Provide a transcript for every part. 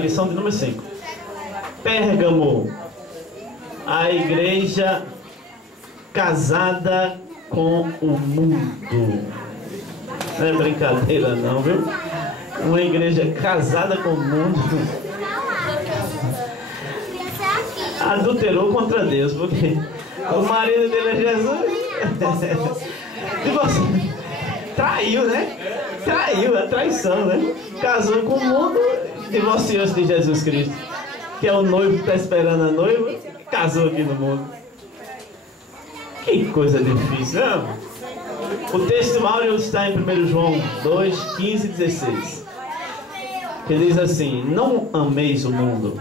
Lição de número 5. Pérgamo, a igreja casada com o mundo. Não é brincadeira não, viu? Uma igreja casada com o mundo adulterou contra Deus, porque o marido dele é Jesus. Traiu, né? Traiu, a traição, né? Casou com o mundo, divorciou-se de Jesus Cristo, que é o noivo que está esperando a noiva, casou aqui no mundo. Que coisa difícil, não? O texto áureo está em 1 João 2, 15 e 16, que diz assim: não ameis o mundo,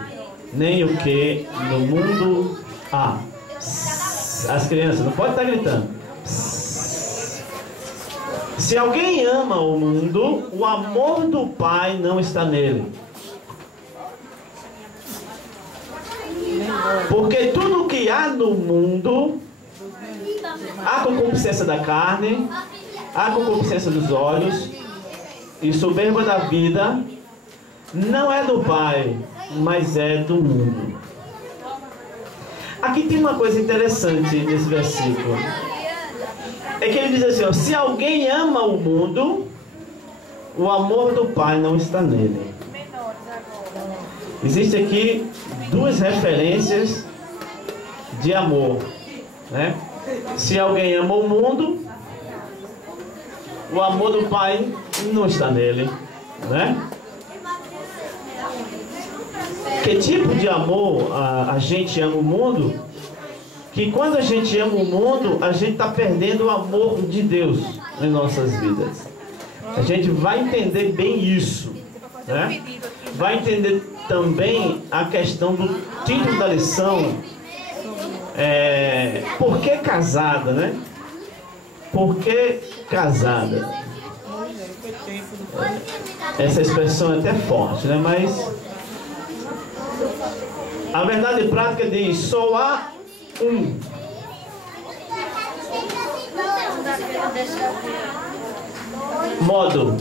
nem o que no mundo há. As crianças não podem estar gritando. Se alguém ama o mundo, o amor do Pai não está nele. Porque tudo que há no mundo, a concupiscência da carne, a concupiscência dos olhos e soberba da vida, não é do Pai, mas é do mundo. Aqui tem uma coisa interessante nesse versículo. É que ele diz assim, ó, se alguém ama o mundo, o amor do Pai não está nele. Existe aqui duas referências de amor, né? Se alguém ama o mundo, o amor do Pai não está nele, né? Que tipo de amor a gente ama o mundo? Que quando a gente ama o mundo, a gente está perdendo o amor de Deus em nossas vidas. A gente vai entender bem isso, né? Vai entender também a questão do título da lição. Por que casada, né? Por que casada? Essa expressão é até forte, né? Mas a verdade prática diz: só há um. Modo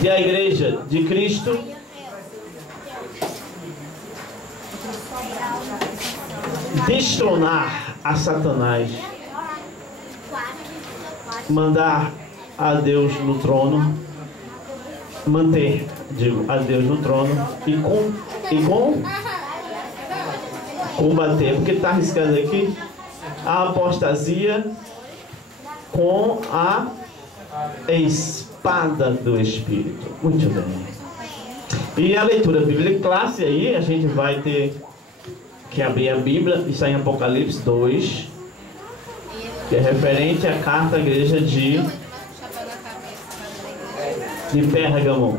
de a igreja de Cristo destronar a Satanás, mandar a Deus no trono, manter, a Deus no trono e combater, porque está arriscado aqui, a apostasia com a espada do Espírito. Muito bem. E a leitura bíblica clássica aí, a gente vai ter que abrir a Bíblia, está em Apocalipse 2, que é referente à carta à igreja de Pérgamo.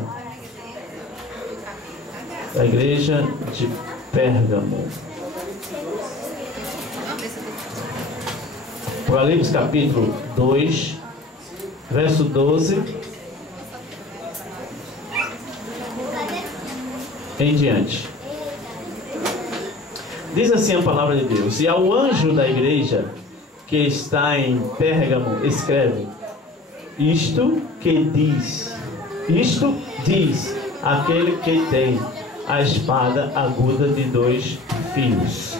A igreja de Pérgamo. Apocalipse capítulo 2, verso 12 em diante. Diz assim a palavra de Deus: e ao anjo da igreja que está em Pérgamo escreve: isto diz aquele que tem a espada aguda de 2 fios.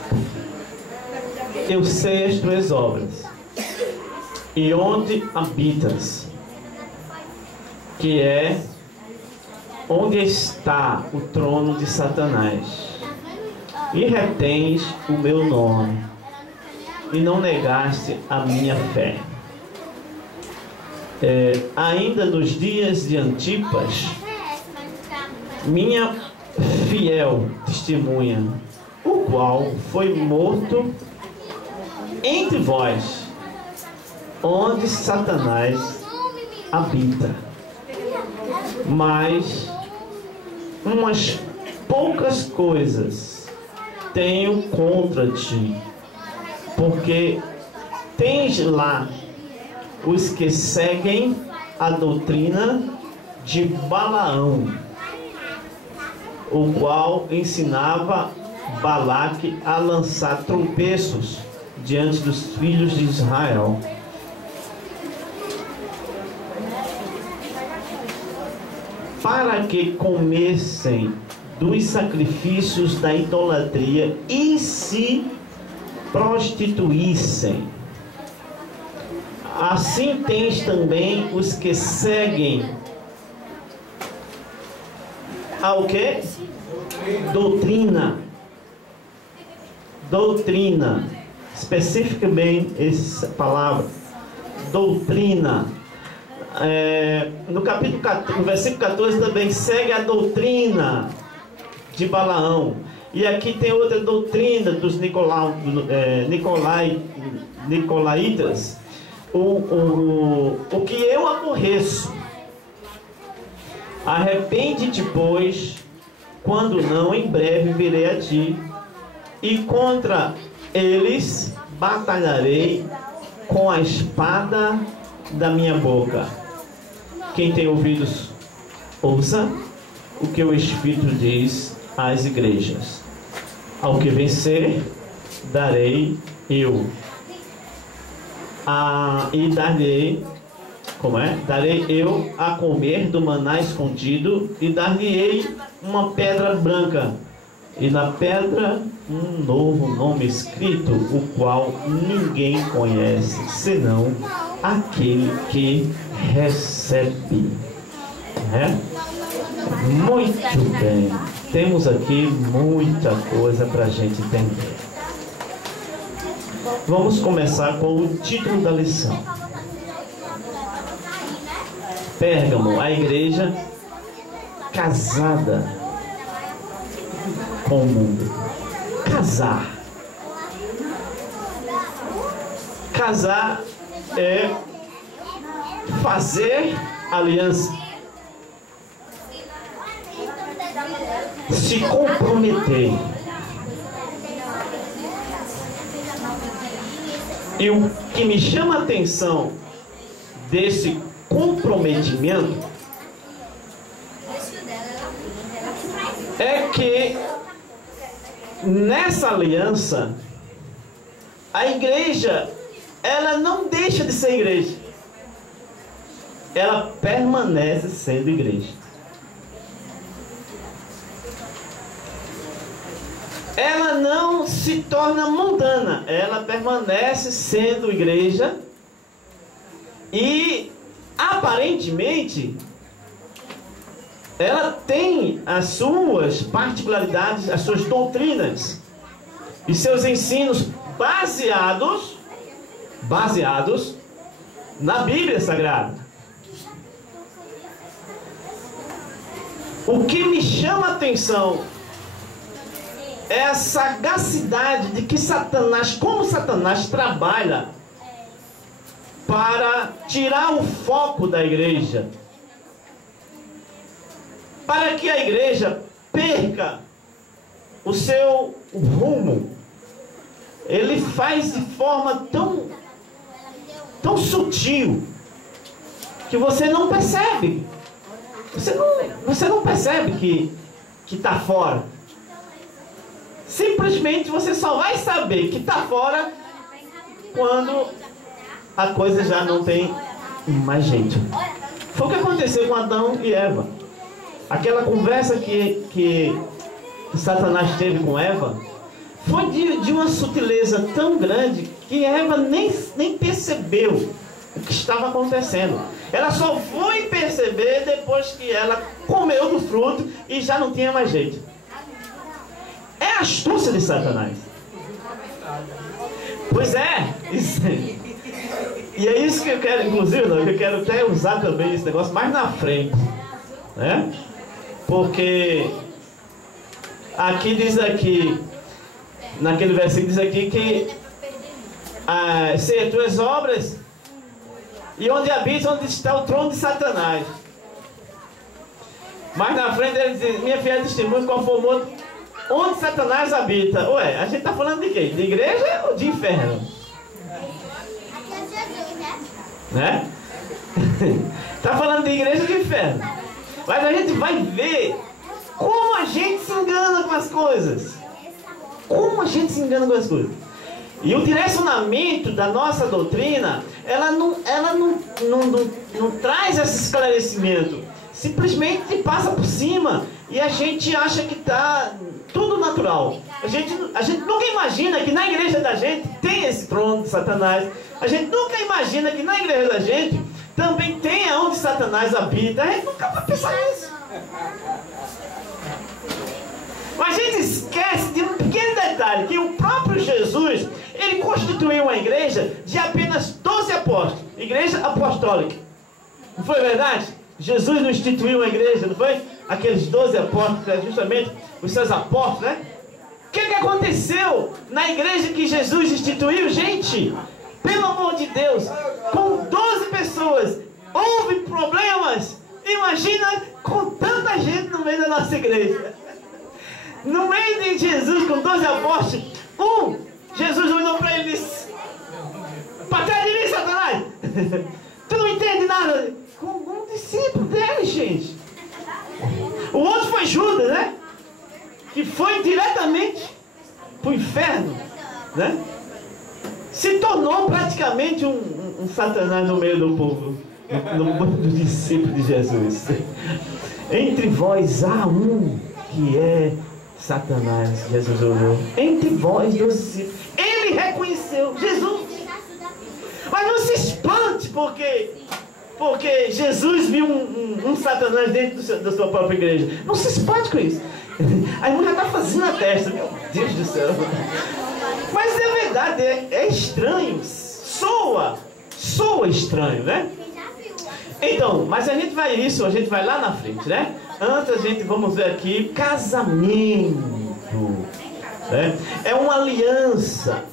Eu sei as tuas obras, e onde habitas, que é onde está o trono de Satanás, e retens o meu nome, e não negaste a minha fé. Ainda nos dias de Antipas, minha fiel testemunha, o qual foi morto entre vós, onde Satanás habita. Mas umas poucas coisas tenho contra ti, porque tens lá os que seguem a doutrina de Balaão, o qual ensinava Balaque a lançar tropeços diante dos filhos de Israel. para que comessem dos sacrifícios da idolatria e se prostituíssem. Assim tens também os que seguem ao quê? Doutrina. Doutrina. Especifica bem essa palavra. Doutrina. No capítulo 14, no versículo 14 também segue a doutrina de Balaão. E aqui tem outra doutrina dos Nicolaitas. O que eu aborreço. Arrepende-te, pois, quando não, em breve virei a ti, e contra eles batalharei com a espada da minha boca. Quem tem ouvidos, ouça o que o Espírito diz às igrejas. Ao que vencer, darei eu. E darei, darei eu a comer do maná escondido, e dar-lhe-ei uma pedra branca, e na pedra um novo nome escrito, o qual ninguém conhece, senão aquele que recebe. Muito bem. Temos aqui muita coisa para a gente entender. Vamos começar com o título da lição. Pérgamo, a igreja casada com o mundo. Casar. Casar é fazer aliança. Se comprometer. E o que me chama a atenção desse comprometimento é que nessa aliança a igreja, ela não deixa de ser igreja, ela permanece sendo igreja. Ela não se torna mundana, ela permanece sendo igreja. E aparentemente ela tem as suas particularidades, as suas doutrinas e seus ensinos baseados na Bíblia Sagrada. O que me chama a atenção é a sagacidade de que Satanás, como Satanás trabalha para tirar o foco da igreja, para que a igreja perca o seu rumo. Ele faz de forma tão sutil que você não percebe. Você não percebe que está fora. Simplesmente você só vai saber que está fora quando a coisa já não tem mais jeito. Foi o que aconteceu com Adão e Eva. Aquela conversa que Satanás teve com Eva foi de uma sutileza tão grande que Eva nem percebeu o que estava acontecendo. Ela só foi perceber depois que ela comeu do fruto e já não tinha mais jeito. É a astúcia de Satanás. Pois é. E é isso que eu quero, inclusive, que eu quero até usar também esse negócio mais na frente, né? Porque aqui diz aqui, naquele versículo diz aqui que sei as tuas obras e onde habita, onde está o trono de Satanás. Mais na frente ele diz, minha filha testemunha qual for o modo onde Satanás habita. Ué, a gente está falando de quê? De igreja ou de inferno? Né? Está falando de igreja ou de inferno? Mas a gente vai ver como a gente se engana com as coisas. Como a gente se engana com as coisas. E o direcionamento da nossa doutrina, ela não traz esse esclarecimento. simplesmente passa por cima e a gente acha que está tudo natural. A gente nunca imagina que na igreja da gente tem esse trono de Satanás. A gente nunca imagina que na igreja da gente também tem aonde Satanás habita. A gente nunca vai pensar nisso. Mas a gente esquece de um pequeno detalhe, que o próprio Jesus, ele constituiu uma igreja de apenas 12 apóstolos, igreja apostólica. Não foi verdade? Jesus não instituiu uma igreja, não foi? Aqueles 12 apóstolos, que eram justamente os seus apóstolos, né? O que aconteceu na igreja que Jesus instituiu? Gente, pelo amor de Deus, com 12 pessoas, houve problemas. Imagina com tanta gente no meio da nossa igreja. No meio de Jesus, com 12 apóstolos, Jesus olhou para ele e disse: para trás de mim, Satanás! Tu não entende nada? Com um discípulo dele, gente. O outro foi Judas, né? Que foi diretamente para o inferno, né? Se tornou praticamente um Satanás no meio do povo, no mundo dos discípulos de Jesus. Entre vós há um que é Satanás. Jesus olhou. Entre vós, meus discípulos. Ele reconheceu Jesus. Mas não se espante porque Jesus viu um Satanás dentro da sua própria igreja. Não se espante com isso. A irmã já está fazendo a testa. Meu Deus do céu. Mas é verdade, é estranho. Soa estranho, né? Então, mas a gente vai lá na frente, né? Antes vamos ver aqui, casamento, né? É uma aliança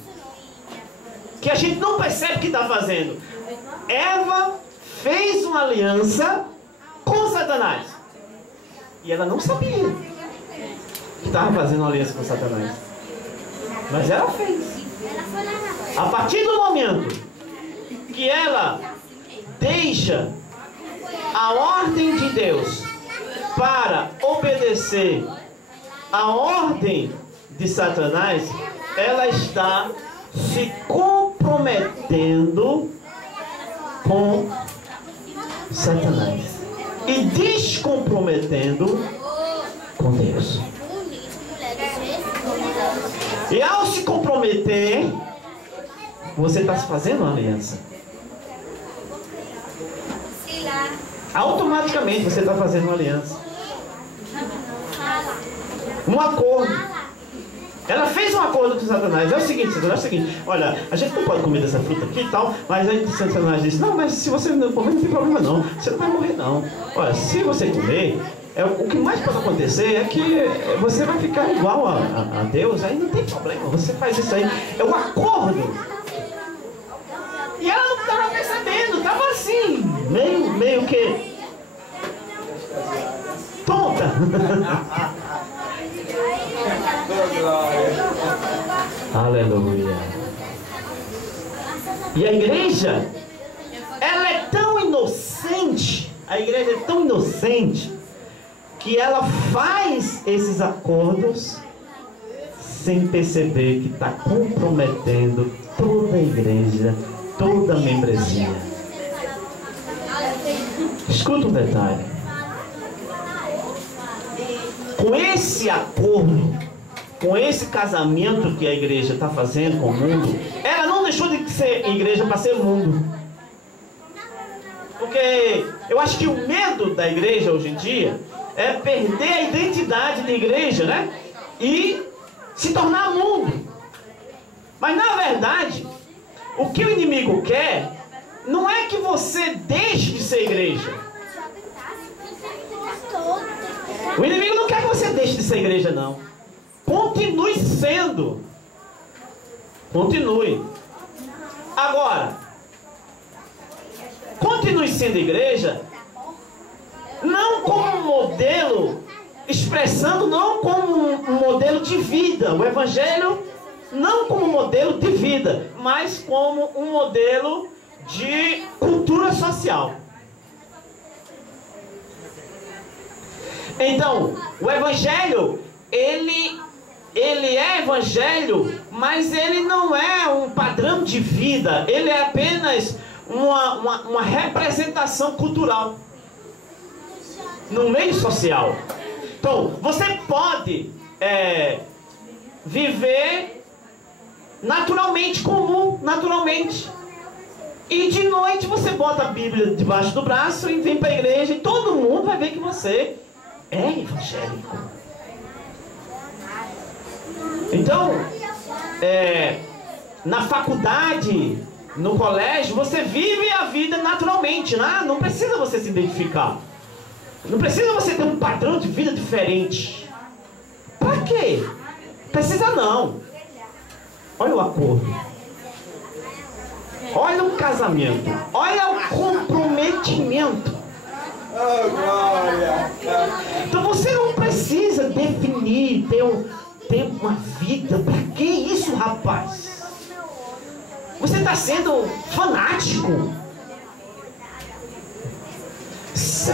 que a gente não percebe que está fazendo. Eva fez uma aliança com Satanás e ela não sabia que estava fazendo uma aliança com Satanás, mas ela fez. A partir do momento que ela deixa a ordem de Deus para obedecer a ordem de Satanás, ela está se comprometendo com Satanás e descomprometendo com Deus. E ao se comprometer, você está se fazendo uma aliança. Automaticamente você está fazendo uma aliança. Um acordo. Ela fez um acordo com Satanás. É o seguinte, Satanás, é o seguinte: olha, a gente não pode comer dessa fruta aqui e tal. Mas aí Satanás disse: não, mas se você não comer, não tem problema não. Você não vai morrer não. Olha, se você comer, o que mais pode acontecer é que você vai ficar igual a Deus. Aí não tem problema, você faz isso aí. É um acordo. E ela não estava percebendo, estava assim, meio que tonta. Aleluia. E a igreja, ela é tão inocente, que ela faz esses acordos sem perceber que está comprometendo toda a igreja, toda a membresia. Escuta um detalhe. Com esse acordo, com esse casamento que a igreja está fazendo com o mundo, ela não deixou de ser igreja para ser mundo. Porque eu acho que o medo da igreja hoje em dia é perder a identidade da igreja, né? E se tornar mundo. Mas na verdade, o que o inimigo quer não é que você deixe de ser igreja. O inimigo não quer que você deixe de ser igreja, não. Continue sendo. Continue. Agora, continue sendo igreja, não como um modelo, expressando não como um modelo de vida. O evangelho não como um modelo de vida, mas como um modelo de cultura social. Então, o evangelho, ele é evangelho, mas ele não é um padrão de vida, ele é apenas uma representação cultural. no meio social. Então, você pode viver naturalmente, comum, naturalmente. E de noite você bota a Bíblia debaixo do braço e vem para a igreja e todo mundo vai ver que você é evangélico. Então, na faculdade, no colégio, você vive a vida naturalmente, né? Não precisa você se identificar. Não precisa você ter um padrão de vida diferente. Para quê? Precisa não. Olha o acordo. Olha o casamento. Olha o comprometimento. Oh, glória. Então você não precisa definir, ter uma vida. Para que isso, rapaz? Você está sendo fanático.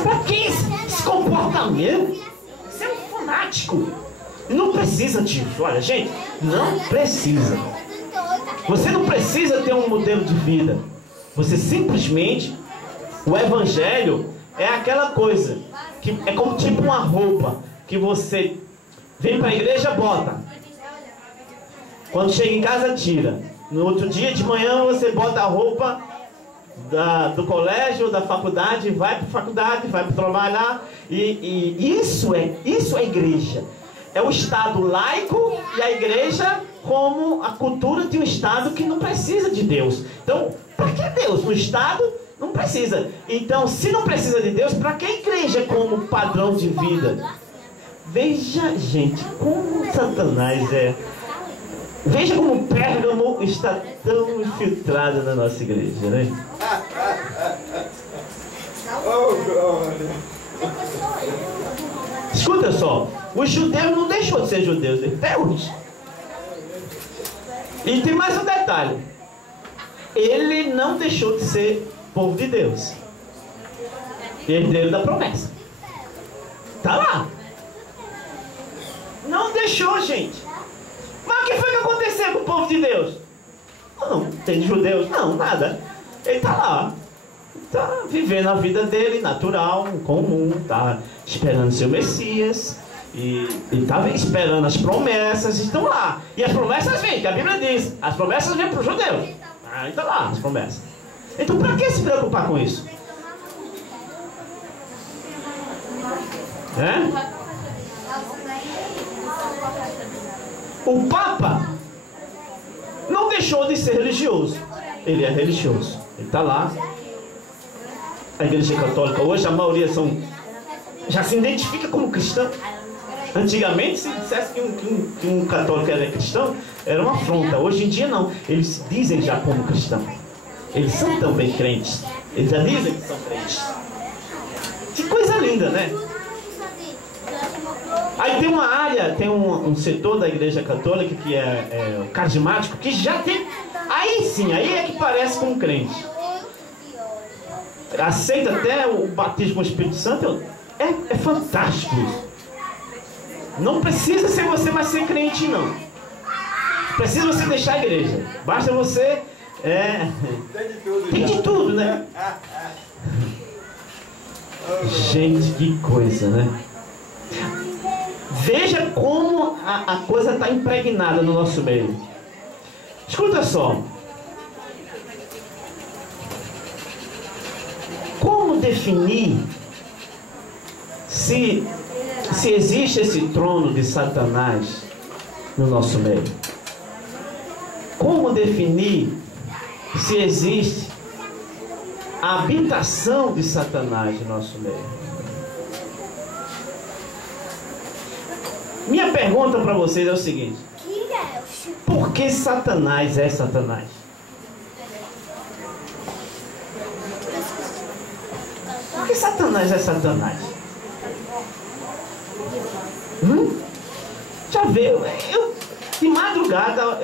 Para que esse comportamento? Você é um fanático. Não precisa disso. Olha, gente, não precisa. Você não precisa ter um modelo de vida. Você simplesmente... O evangelho é aquela coisa que é como tipo uma roupa que você vem para a igreja, bota. Quando chega em casa, tira. No outro dia de manhã você bota a roupa do colégio, da faculdade, vai para a faculdade, vai para trabalhar. E isso é igreja. É o Estado laico e a igreja como a cultura de um Estado que não precisa de Deus. Então, para que Deus? No Estado não precisa. Então, se não precisa de Deus, para que a igreja como padrão de vida? Veja, gente, como Satanás é. Veja como Pérgamo está tão infiltrado na nossa igreja, né? Oh, glória. Escuta só, os judeus não deixou de ser judeus até hoje. E tem mais um detalhe. Ele não deixou de ser povo de Deus. Herdeiro da promessa. Tá lá. Não deixou, gente. Mas o que foi que aconteceu com o povo de Deus? Não, tem judeus? Não, nada. Ele tá lá. Tá vivendo a vida dele, natural, comum. Tá esperando seu Messias. E tá esperando as promessas. Estão lá. E as promessas vêm, que a Bíblia diz. As promessas vêm para os judeus. Aí tá lá as promessas. Então para que se preocupar com isso? O Papa não deixou de ser religioso. Ele é religioso. Ele está lá. A Igreja Católica hoje, a maioria já se identifica como cristão. Antigamente, se dissesse que um católico era cristão, era uma afronta. Hoje em dia não. Eles se dizem já como cristão. Eles são também crentes. Eles já dizem que são crentes. Que coisa linda, né? Aí tem uma área, tem um setor da Igreja Católica que é carismático, que já tem... Aí sim, aí é que parece com um crente. Aceita até o batismo com o Espírito Santo. É fantástico isso. Não precisa ser você mais ser crente, não. Precisa você deixar a igreja. Basta você... Tem de tudo, né? Gente, que coisa, né? Veja como a coisa está impregnada no nosso meio. Escuta só. Como definir se existe esse trono de Satanás no nosso meio? Como definir se existe a habitação de Satanás no nosso meio? Minha pergunta para vocês é o seguinte: por que Satanás é Satanás? Por que Satanás é Satanás? Já veio, de madrugada,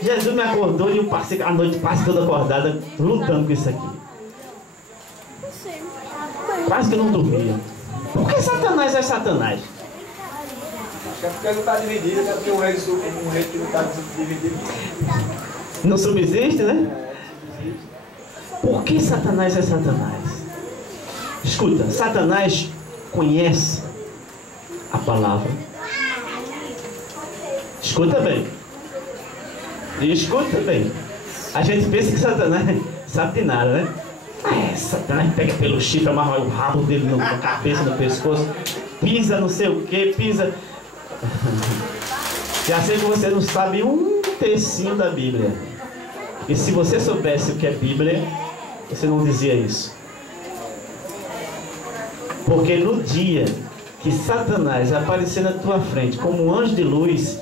Jesus me acordou e eu passei a noite toda acordada, lutando com isso aqui. Quase que não dormia. Por que Satanás é Satanás? É porque ele está dividido, é porque um rei que não está dividido. Não subsiste, né? Por que Satanás é Satanás? Escuta, Satanás conhece a palavra. Escuta bem. Escuta bem. A gente pensa que Satanás sabe de nada, né? Satanás pega pelo chifre, amarra o rabo dele na cabeça, no pescoço, pisa não sei o que, pisa. Já sei que você não sabe um tercinho da Bíblia. E se você soubesse o que é Bíblia, você não dizia isso. Porque no dia que Satanás aparecer na tua frente como um anjo de luz,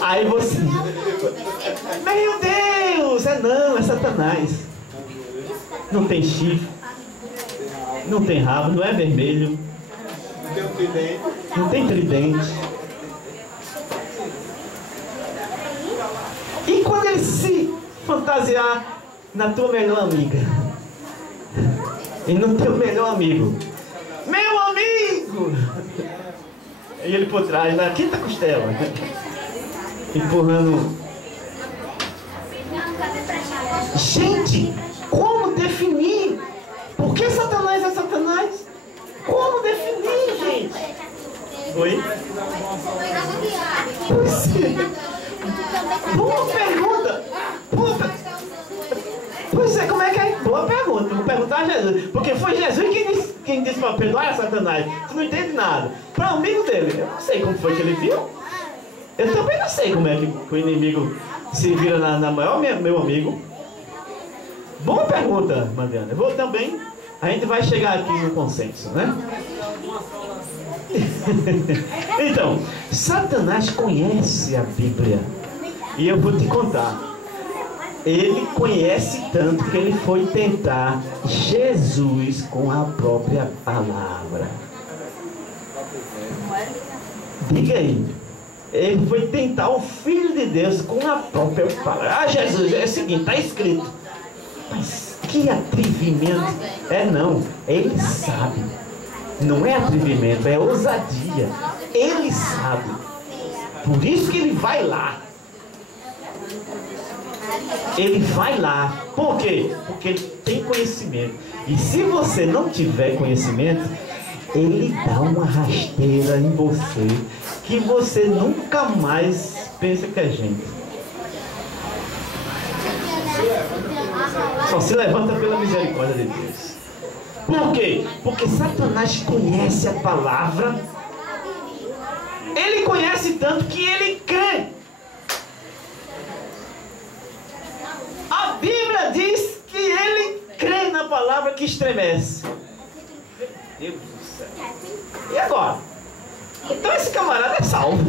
aí você... Meu Deus! É Satanás. Não tem chifre, não tem rabo, não é vermelho, não tem tridente. E quando ele se fantasiar na tua melhor amiga e no teu melhor amigo, meu amigo, e ele por trás, na quinta costela, empurrando. Gente, como definir? Por que Satanás é Satanás? Como definir, gente? Oi? Boa pergunta. Pois é, como é que é? Boa pergunta. Vou perguntar a Jesus. Porque foi Jesus quem disse para perdoar Satanás. Você não entende nada. Para o amigo dele, eu não sei como foi que ele viu. Eu também não sei como é que o inimigo se vira na maior meu amigo. Boa pergunta, Mariana. Eu vou também. A gente vai chegar aqui no consenso, né? Então, Satanás conhece a Bíblia. E eu vou te contar. Ele conhece tanto que ele foi tentar Jesus com a própria palavra. Diga aí. Ele foi tentar o Filho de Deus com a própria palavra. Ah, Jesus, é o seguinte, está escrito. Mas que atrevimento. Não, ele sabe. Não é atrevimento, é ousadia. Ele sabe. Por isso que ele vai lá. Ele vai lá. Por quê? Porque ele tem conhecimento. E se você não tiver conhecimento, ele dá uma rasteira em você que você nunca mais pensa que é gente. Só se levanta pela misericórdia de Deus. Por quê? Porque Satanás conhece a palavra. Ele conhece tanto que ele crê. A Bíblia diz que ele crê na palavra que estremece. Deus do céu. E agora? Então esse camarada é salvo.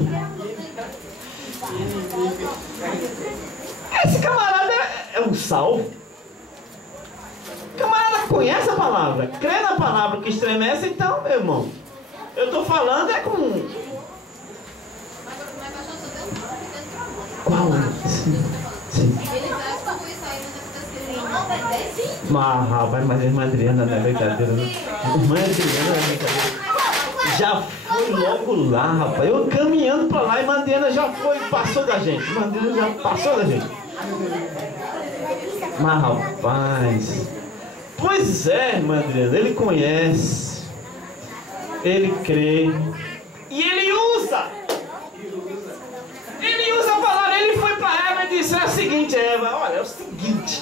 Esse camarada é um salvo. O camarada conhece a palavra, crê na palavra que estremece. Então, meu irmão, eu estou falando é com... Qual? Sim. Mas, rapaz, mas a irmã Adriana não é brincadeira, não. Irmã Adriana não é brincadeira. Já foi logo lá, rapaz. Eu caminhando pra lá e irmã Adriana já foi, passou da gente. Irmã Adriana já passou da gente. Mas, rapaz... Pois é, irmã Adriana, ele conhece. Ele crê. E ele usa. Ele usa a palavra. Ele foi pra Eva e disse, é o seguinte, Eva, olha, é o seguinte...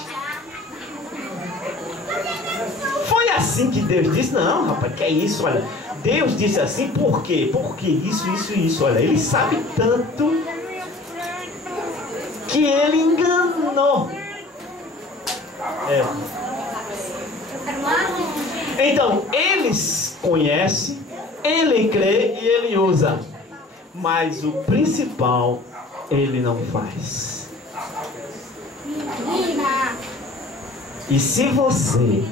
Foi assim que Deus disse? Não, rapaz, que é isso? Olha, Deus disse assim, por quê? Porque isso. Olha, ele sabe tanto que ele enganou. Então, eles conhecem, ele crê e ele usa. Mas o principal, ele não faz. E se você...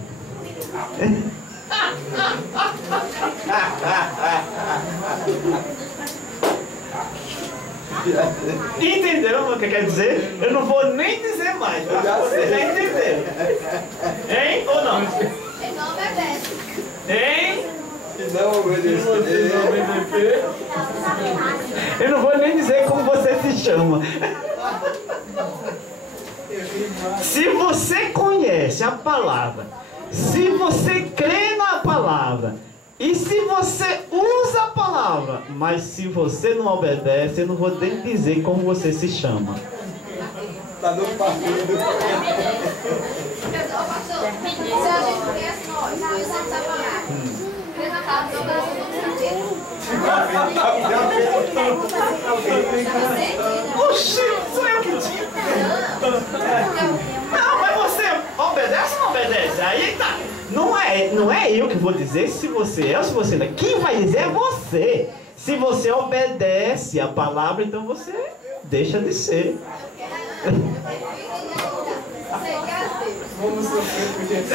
Entendeu o que quer dizer? Eu não vou nem dizer mais, tá? Você já entendeu. Hein ou não? Ele não obedece. Hein? Não obedecer. Eu não vou nem dizer como você se chama. Se você conhece a palavra, se você crê na palavra, palavra. E se você usa a palavra, mas se você não obedece, eu não vou nem dizer como você se chama. Tá dando partido. Oxi, sou eu que digo. Não, mas você obedece ou não obedece? Aí tá. Não é eu que vou dizer se você é ou se você não é. Quem vai dizer é você. Se você obedece a palavra, então você deixa de ser. Vamos sofrer por gente.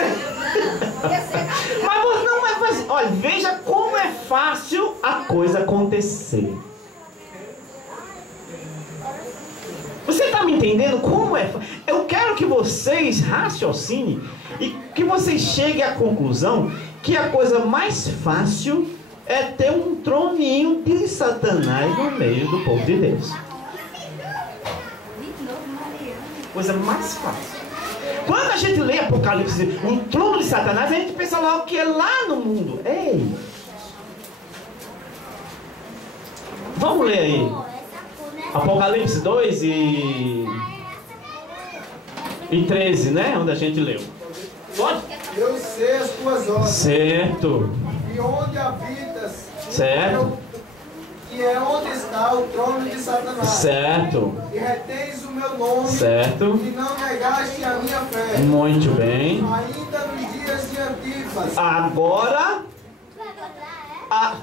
Mas olha, veja como é fácil a coisa acontecer. Você está me entendendo como é? Eu quero que vocês raciocinem e que vocês cheguem à conclusão que a coisa mais fácil é ter um troninho de Satanás no meio do povo de Deus. Coisa mais fácil. Quando a gente lê Apocalipse, um trono de Satanás, a gente pensa logo que é lá no mundo. Ei! Vamos ler aí. Apocalipse 2 e 13, né? Onde a gente leu. Pode? Eu sei as tuas obras. Certo. E onde habitas. Certo. E é onde está o trono de Satanás. Certo. E retens o meu nome. Certo. E não negaste a minha fé. Muito bem. Ainda nos dias de Antipas. Agora.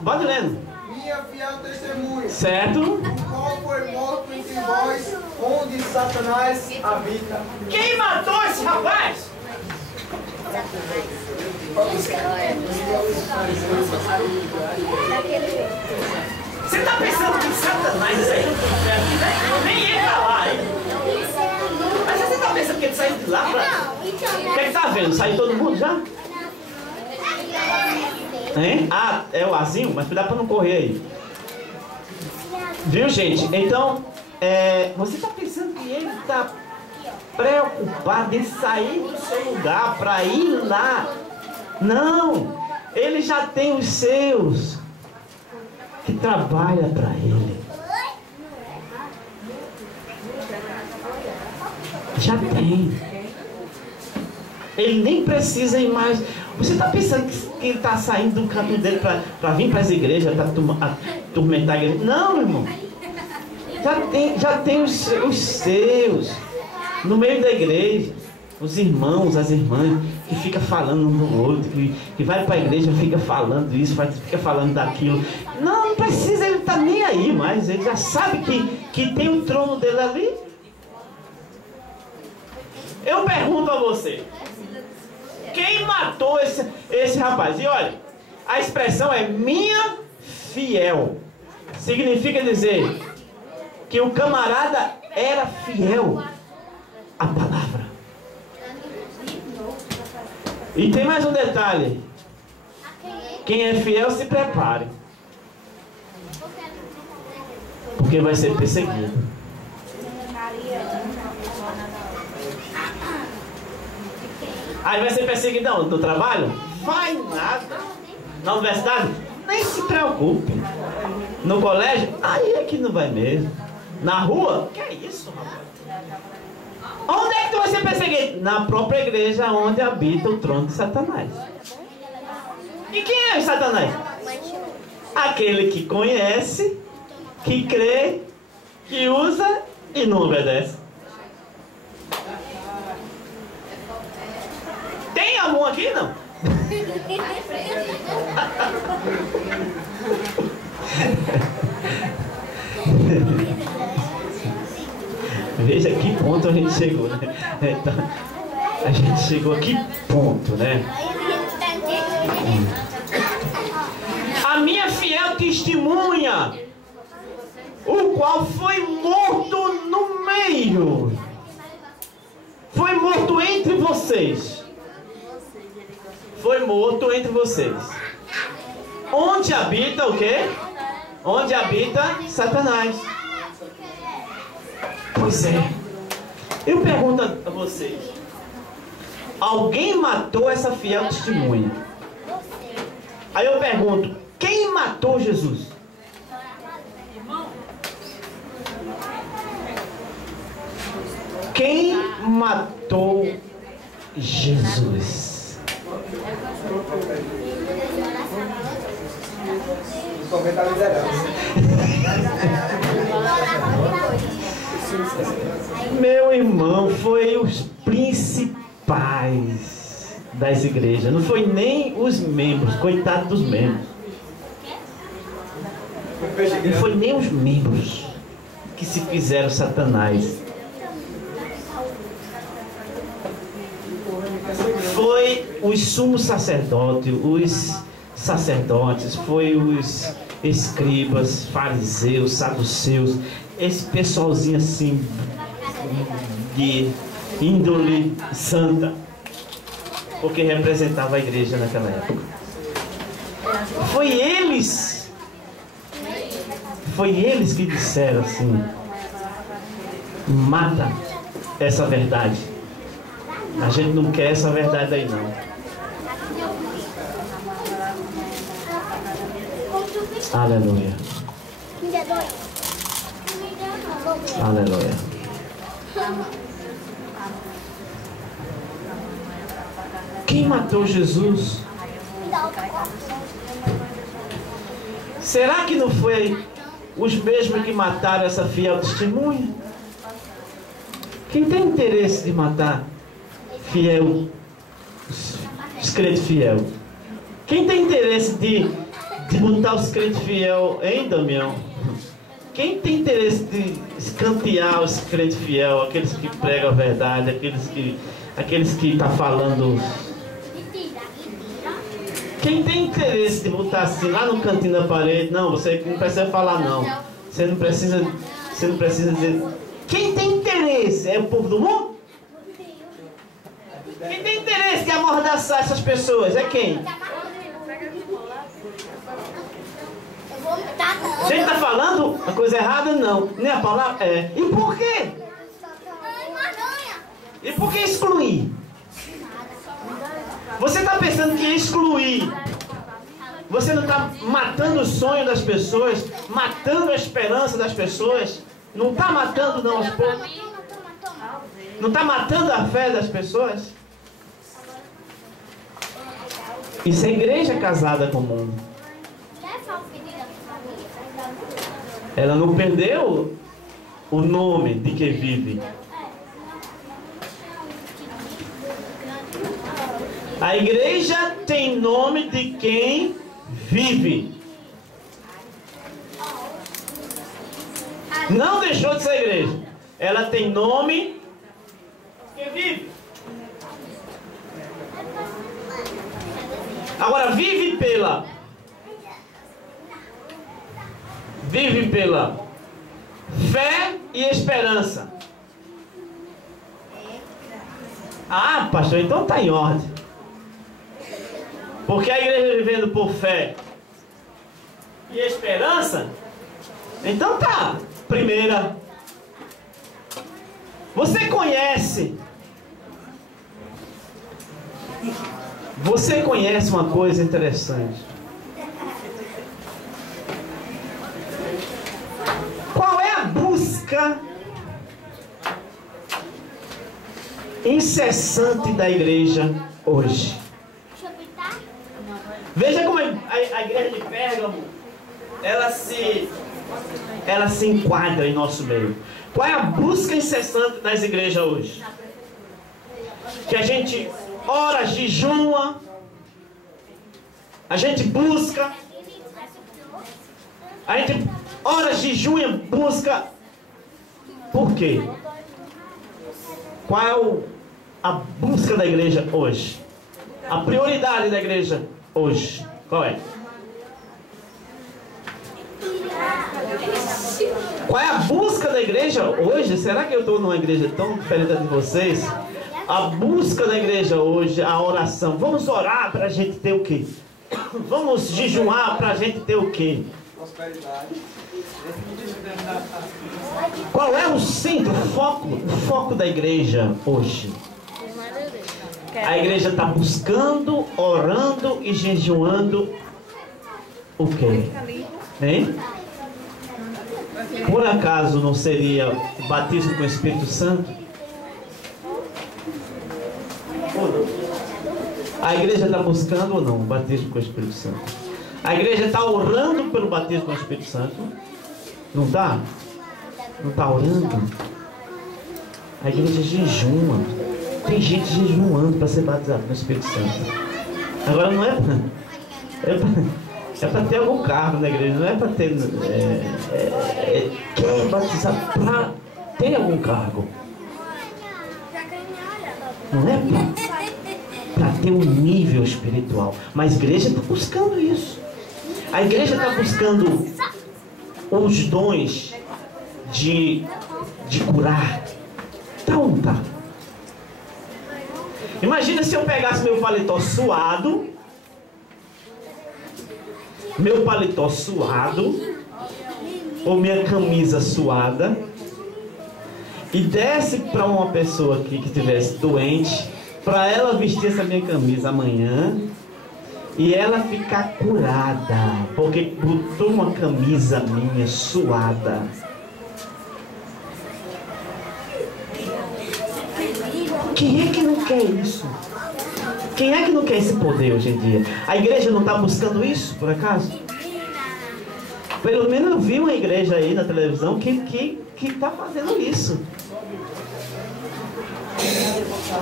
Pode lendo. Minha fiel testemunha. Certo. O qual foi morto entre vós, onde Satanás habita. Quem matou esse rapaz? Você está pensando que Satanás aí nem ele tá lá, hein? Mas você está pensando que ele saiu de lá pra... O que ele tá vendo? Saiu todo mundo já? Hein? Ah, é o azinho? Mas cuidado para não correr aí. Viu, gente? Então, você está pensando que ele está preocupado em sair do seu lugar para ir lá? Não! Ele já tem os seus que trabalham para ele. Já tem. Ele nem precisa ir mais. Você está pensando que ele está saindo do canto dele para vir para as igrejas, para atormentar a igreja? Não, irmão. Já tem os seus no meio da igreja. Os irmãos, as irmãs que ficam falando um do outro, que vai para a igreja, fica falando isso, fica falando daquilo. Não precisa, ele está nem aí mais. Ele já sabe que tem um trono dele ali. Eu pergunto a você, quem matou esse rapaz? E olha, a expressão é minha fiel. Significa dizer que o camarada era fiel à palavra. E tem mais um detalhe. Quem é fiel se prepare, porque vai ser perseguido. Aí vai ser perseguido onde? No trabalho? Vai nada. Na universidade? Nem se preocupe. No colégio? Aí é que não vai mesmo. Na rua? Que é isso, rapaz? Onde é que tu vai ser perseguido? Na própria igreja onde habita o trono de Satanás. E quem é o Satanás? Aquele que conhece, que crê, que usa e não obedece. Tem algum aqui, não? Veja que ponto a gente chegou, né? Então, a gente chegou a que ponto, né? A minha fiel testemunha, o qual foi morto no meio, foi morto entre vocês. Foi morto entre vocês. Onde habita o quê? Onde habita Satanás. Pois é. Eu pergunto a vocês: alguém matou essa fiel testemunha? Aí eu pergunto, quem matou Jesus? Quem matou Jesus? Meu irmão, foi os principais das igrejas. Não foi nem os membros, coitado dos membros. Não foi nem os membros que se fizeram Satanás. Foi os sumos sacerdotes, foi os escribas, fariseus, saduceus, esse pessoalzinho assim de índole santa, porque representava a igreja naquela época. Foi eles que disseram assim: mata essa verdade. A gente não quer essa verdade aí não. Aleluia. Aleluia. Quem matou Jesus? Será que não foi os mesmos que mataram essa fiel testemunha? Quem tem interesse de matar fiel, os crentes fiel? Quem tem interesse de botar os crentes fiel, hein, Damião? Quem tem interesse de escantear os crentes fiel, aqueles que pregam a verdade, aqueles que estão falando? Quem tem interesse de botar assim lá no cantinho da parede? Não, você não precisa falar não. Você não precisa dizer. Quem tem interesse? É o povo do mundo? Quem tem interesse de amordaçar essas pessoas? É quem? A gente está falando a coisa errada? Não. Nem a palavra? É. E por quê? E por que excluir? Você está pensando que excluir? Você não está matando o sonho das pessoas? Matando a esperança das pessoas? Não está matando não aos poucos? Não está matando a fé das pessoas? Isso é igreja casada com o mundo. Ela não perdeu o nome de quem vive. A igreja tem nome de quem vive. Não deixou de ser igreja. Ela tem nome de quem vive. Agora vive pela fé e esperança. Ah, pastor, então está em ordem. Porque a igreja vivendo por fé e esperança, então tá. Primeira, você conhece uma coisa interessante. Qual é a busca incessante da igreja hoje? Veja como a igreja de Pérgamo ela se enquadra em nosso meio. Qual é a busca incessante das igrejas hoje? Que a gente ora, jejua, a gente busca, a gente ora, jejua, busca. Por quê? Qual é a busca da igreja hoje? A prioridade da igreja hoje, qual é? Qual é a busca da igreja hoje? Será que eu estou numa igreja tão diferente de vocês? A busca da igreja hoje, a oração. Vamos orar para a gente ter o quê? Vamos jejuar para a gente ter o quê? Qual é o centro, o foco da igreja hoje? A igreja está buscando, orando e jejuando o quê? Hein? Por acaso não seria o batismo com o Espírito Santo? Ou não? A igreja está buscando ou não o batismo com o Espírito Santo? A igreja está orando pelo batismo com o Espírito Santo? Não está? Não está orando? A igreja jejuma. Tem gente jejuando para ser batizado no Espírito Santo. Agora não é para ter algum cargo na igreja, não é para ter. Quer batizar para ter algum cargo. Não é para ter um nível espiritual. Mas a igreja está buscando isso. A igreja está buscando os dons de curar. Tá ou não tá? Imagina se eu pegasse meu paletó suado, ou minha camisa suada, e desse para uma pessoa aqui que estivesse doente, para ela vestir essa minha camisa amanhã, e ela ficar curada, porque botou uma camisa minha suada. Quem é que não quer isso? Quem é que não quer esse poder hoje em dia? A igreja não está buscando isso, por acaso? Pelo menos eu vi uma igreja aí na televisão que está fazendo isso.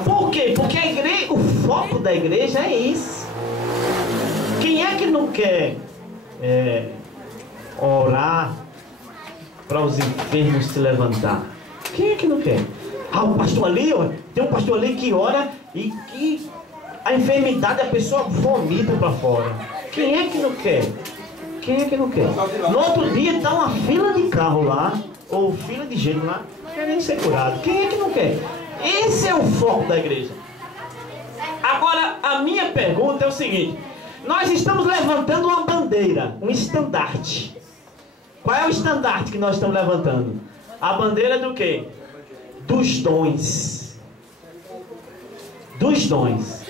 Por quê? Porque a igreja, o foco da igreja é isso. Quem é que não quer orar para os enfermos se levantar? Quem é que não quer? Ah, o pastor ali, ó, tem um pastor ali que ora e que a enfermidade a pessoa vomita para fora. Quem é que não quer? Quem é que não quer? No outro dia está uma fila de carro lá, ou fila de gente lá, não quer nem ser curado. Quem é que não quer? Esse é o foco da igreja. Agora, a minha pergunta é o seguinte: nós estamos levantando uma bandeira, um estandarte. Qual é o estandarte que nós estamos levantando? A bandeira do quê? Dos dons. Dos dons.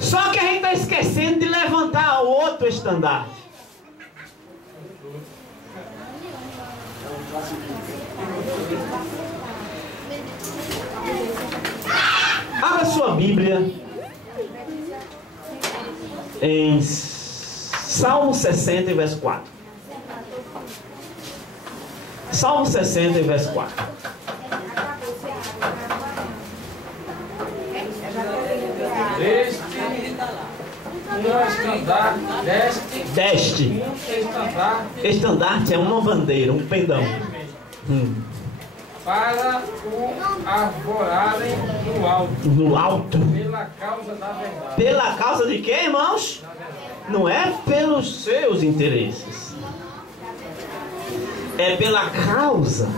Só que a gente está esquecendo de levantar o outro estandarte. Abra sua Bíblia em Salmo 60, verso 4. Salmo 60, verso 4. Deste. Estandarte é uma bandeira, um pendão. Para o arvorarem no alto. No alto. Pela causa da verdade. Pela causa de quê, irmãos? Não é pelos seus interesses. É pela causa.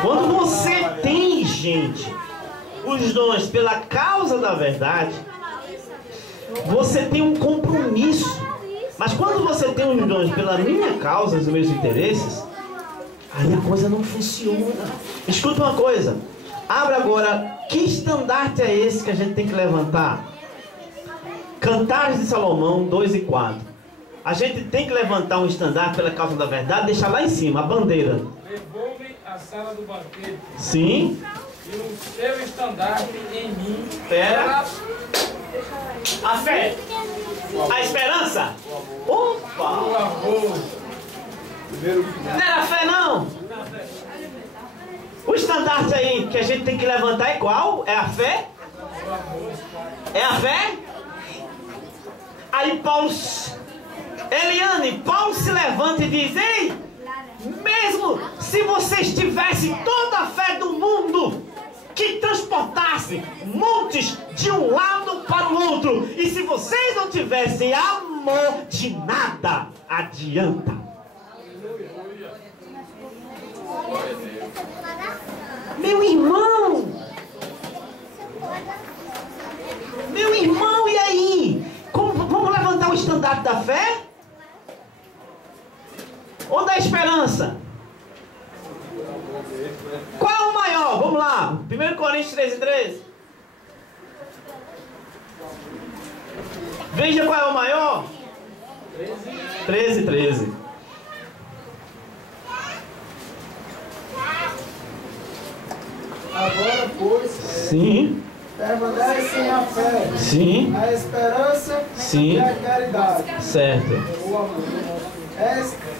Quando você tem, gente, os dons pela causa da verdade, você tem um compromisso. Mas quando você tem os dons pela minha causa, os meus interesses, aí a coisa não funciona. Escuta uma coisa. Abra agora. Que estandarte é esse que a gente tem que levantar? Cantares de Salomão 2 e 4. A gente tem que levantar um estandarte pela causa da verdade, deixar lá em cima, a bandeira. Levou-me à sala do banquete. Sim. E o seu estandarte em mim. Espera. A fé. A esperança. Opa. O amor. Não era fé, não. O estandarte aí que a gente tem que levantar é qual? É a fé? É a fé? Aí Paulo... Eliane, Paulo se levanta e diz: ei, mesmo se vocês tivessem toda a fé do mundo, que transportasse montes de um lado para o outro, e se vocês não tivessem amor, de nada adianta. Meu irmão, e aí? Vamos levantar o estandarte da fé? Ou da esperança? Qual é o maior? Vamos lá. 1 Coríntios 13:13. Veja qual é o maior. 13, 13. Agora, pois, Sim. permanecem a fé, Sim. a esperança Sim. e a caridade. Certo. O amor.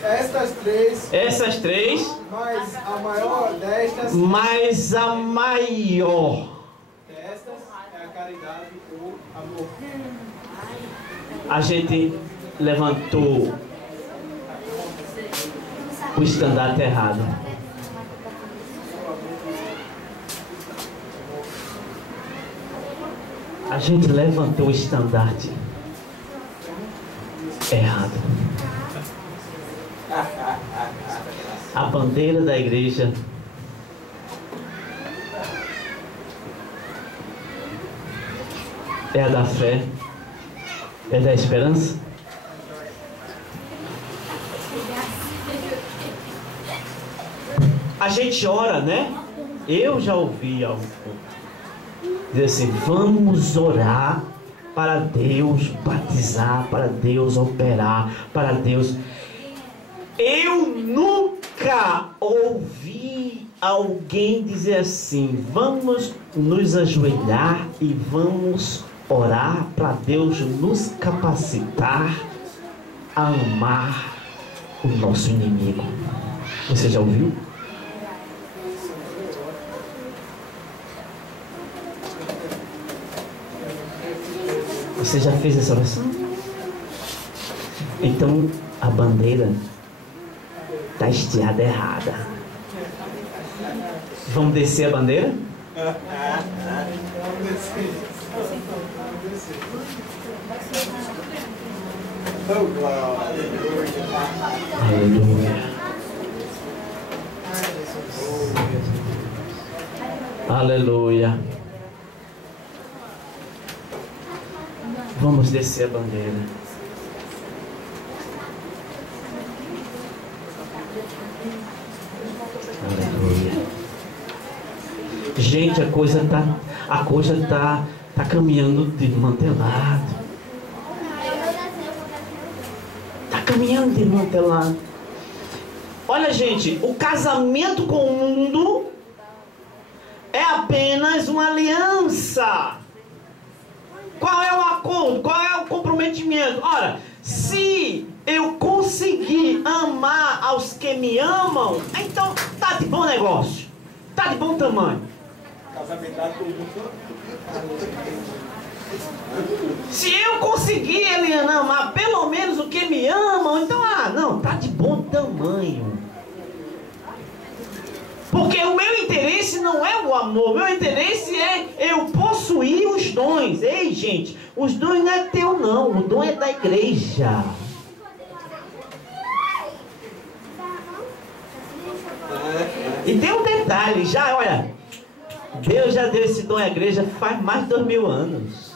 Estas três, Essas três, mas a maior destas, mas a maior. destas é a caridade ou amor. A gente levantou o estandarte errado. A gente levantou o estandarte errado. A bandeira da igreja é a da fé, é da esperança. A gente ora, né? Eu já ouvi algo dizer assim: vamos orar para Deus batizar, para Deus operar, para Deus. Eu nunca ouvi alguém dizer assim: vamos nos ajoelhar e vamos orar para Deus nos capacitar a amar o nosso inimigo. Você já ouviu? Você já fez essa oração? Então a bandeira está estiada errada. Vamos descer a bandeira? Aleluia. Aleluia. Vamos descer a bandeira. Aleluia. Gente, a coisa tá caminhando desmantelado. Tá caminhando desmantelado. Olha, gente, o casamento com o mundo é apenas uma aliança. Qual é o acordo? Qual é o comprometimento? Ora, se eu conseguir amar aos que me então tá de bom negócio. Tá de bom tamanho. Se eu conseguir, Eliana, amar pelo menos o que me amam, então, não, tá de bom tamanho. Porque o meu interesse não é o amor, o meu interesse é eu possuir os dons. Ei, gente, os dons não é teu não, o dom é da igreja. E tem um detalhe, olha, Deus já deu esse dom à igreja faz mais de 2000 anos.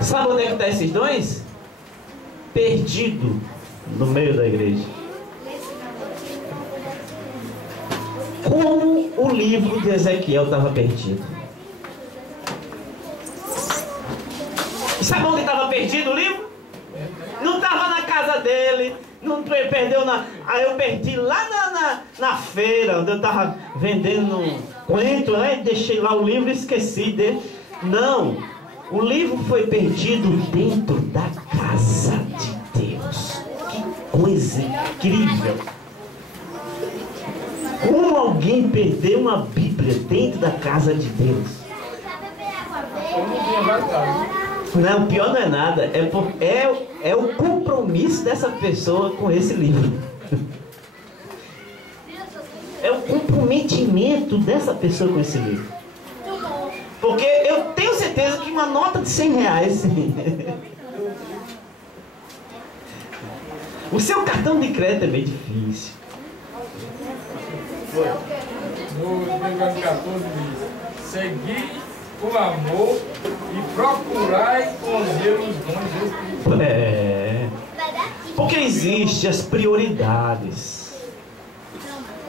Sabe onde é que estão esses dons? Perdido no meio da igreja. Como o livro de Ezequiel estava perdido. E sabe onde estava perdido o livro? Não estava na casa dele. Não perdeu aí eu perdi lá na feira, onde eu estava vendendo um coentro, né? Deixei lá o livro e esqueci dele. Não, o livro foi perdido dentro da casa de Deus. Que coisa incrível! Como alguém perdeu uma Bíblia dentro da casa de Deus? Não, o pior não é nada, é o compromisso dessa pessoa com esse livro. É o comprometimento dessa pessoa com esse livro. Porque eu tenho certeza que uma nota de 100 reais, o seu cartão de crédito é bem difícil. No verso 14 diz: segui o amor e procurai conhecer os dons espirituais. Porque existem as prioridades.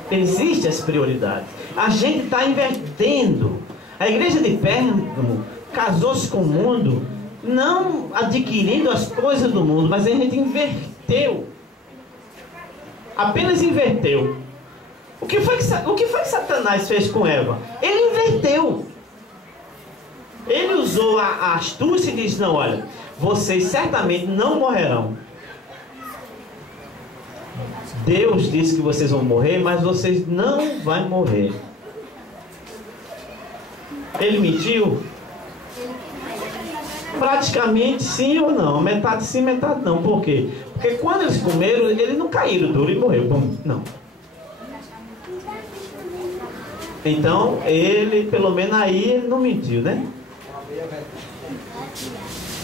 Existem as prioridades. A gente está invertendo A igreja de Pérgamo casou-se com o mundo, não adquirindo as coisas do mundo, mas a gente inverteu. Apenas inverteu. O que foi que Satanás fez com Eva? Ele inverteu. Ele usou a astúcia e disse: não, olha, vocês certamente não morrerão. Deus disse que vocês vão morrer, mas vocês não vão morrer. Ele mentiu? Praticamente sim ou não. Metade sim, metade não. Por quê? Porque quando eles comeram, eles não caíram duro e morreu. Bom, não. Então, ele, pelo menos aí, ele não mentiu, né?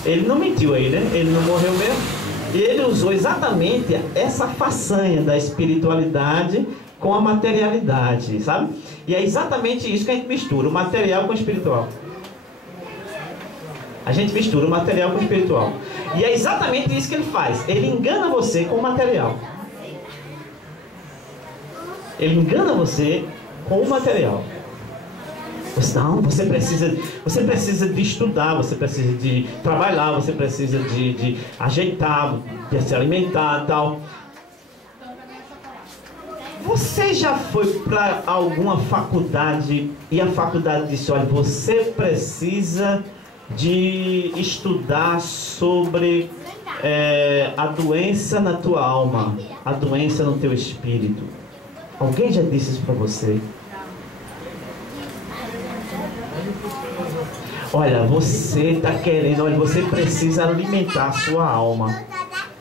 Ele não mentiu aí, né? Ele não morreu mesmo. E ele usou exatamente essa façanha da espiritualidade com a materialidade, sabe? E é exatamente isso que a gente mistura, o material com o espiritual. A gente mistura o material com o espiritual. E é exatamente isso que ele faz. Ele engana você com o material. Ele engana você com o material. Não, você precisa de estudar, você precisa de trabalhar, você precisa de ajeitar, de se alimentar e tal. Você já foi para alguma faculdade e a faculdade disse: olha, você precisa de estudar sobre a doença na tua alma, a doença no teu espírito? Alguém já disse isso para você? Olha, você está querendo, olha, você precisa alimentar a sua alma.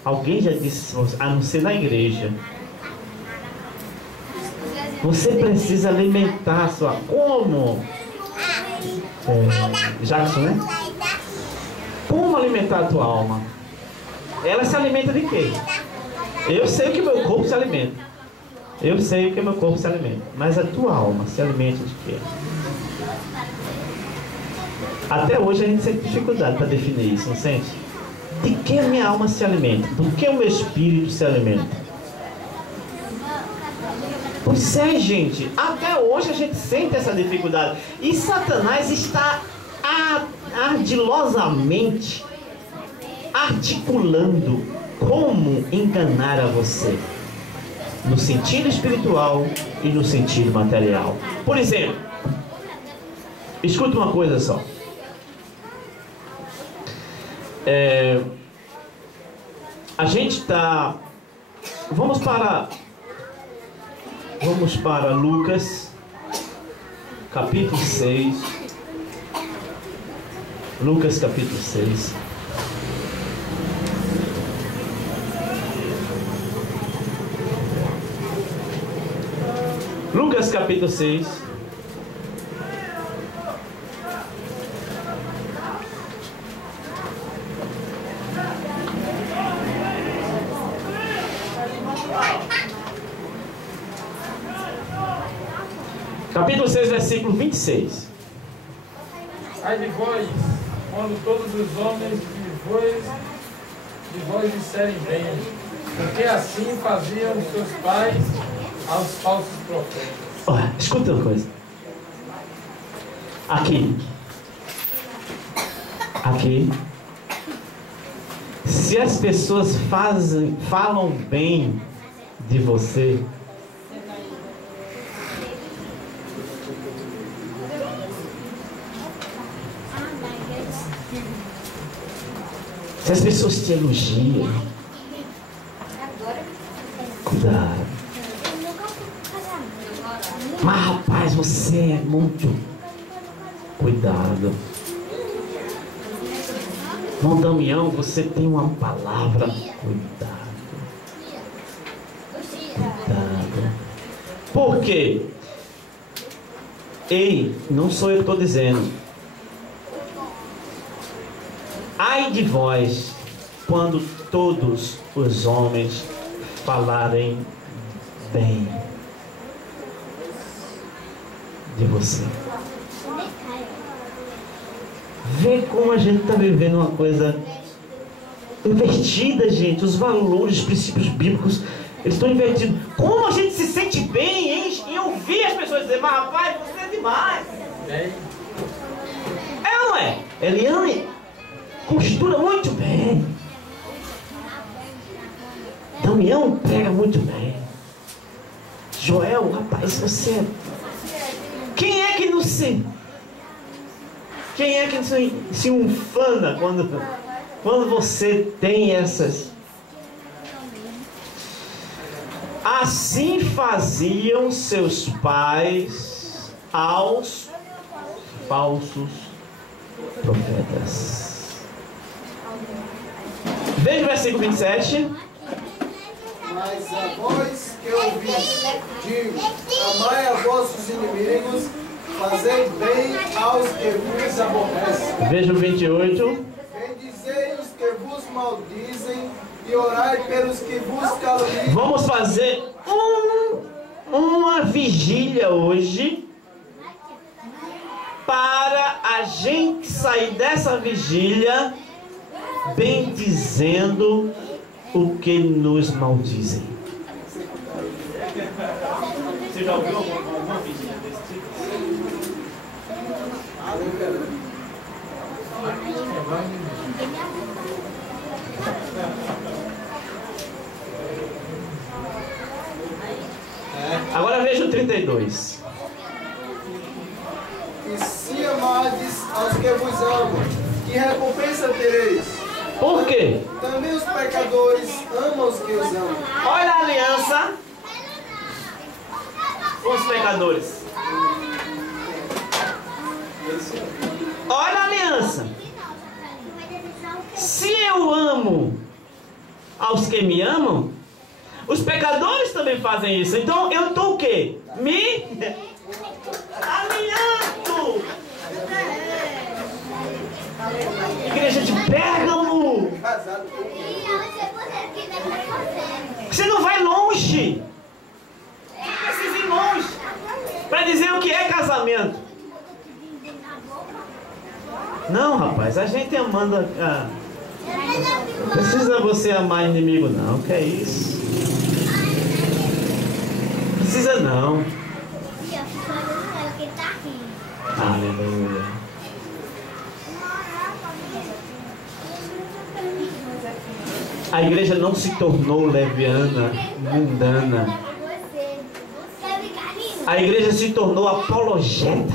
Alguém já disse isso, a não ser na igreja. Você precisa alimentar a sua... Como? Jackson, né? Como alimentar a tua alma? Ela se alimenta de quê? Eu sei que meu corpo se alimenta. Eu sei que meu corpo se alimenta. Mas a tua alma se alimenta de quê? Até hoje a gente sente dificuldade para definir isso, não sente? De que a minha alma se alimenta? Do que o meu espírito se alimenta? Pois é, gente. Até hoje a gente sente essa dificuldade. E Satanás está ardilosamente articulando como enganar a você. No sentido espiritual e no sentido material. Por exemplo, escuta uma coisa só. A gente está... Vamos para Lucas, capítulo 6. Lucas, capítulo 6. Lucas, capítulo 6. Capítulo 6, versículo 26. Ai de vós, quando todos os homens de vós disserem bem, porque assim faziam os seus pais aos falsos profetas. Olha, escuta uma coisa. Aqui. Se as pessoas falam bem de você, se as pessoas te elogiam, cuidado. Mas rapaz, você é muito... Cuidado. Irmão Damião, você tem uma palavra. Cuidado. Cuidado. Por quê? Ei, não sou eu que estou dizendo. Ai de vós, quando todos os homens falarem bem de você. Vê como a gente está vivendo uma coisa invertida, gente. Os valores, os princípios bíblicos, eles estão invertidos. Como a gente se sente bem em ouvir as pessoas dizer: mas rapaz, você é demais. Eliane costura muito bem. Damião prega muito bem. Joel, rapaz, você... Quem é que não se... Quem é que não se ufana quando você tem essas... Assim faziam seus pais aos falsos profetas. Veja o versículo 27. Mas a voz que ouvis, digo, amai a vossos inimigos, fazei bem aos que vos aborrecem. Veja o 28. Bendizei os que vos maldizem e orai pelos que vos caluniam. Vamos fazer uma vigília hoje para a gente sair dessa vigília bendizendo o que nos maldizem. Você já ouviu alguma vigília desse tipo? Agora veja o 32. E se amardes aos que vos amam, que recompensa tereis? Por quê? Também os pecadores amam os que os amam. Olha a aliança com os pecadores. Olha a aliança. Se eu amo aos que me amam, os pecadores também fazem isso. Então eu estou o quê? Me alinhando. Igreja de Pérgamo. Você não vai longe. Não precisa ir longe para dizer o que é casamento. Não, rapaz, a gente amando. Não precisa você amar inimigo, não. Que é isso? Precisa não. Aleluia. A igreja não se tornou leviana, mundana. A igreja se tornou apologeta.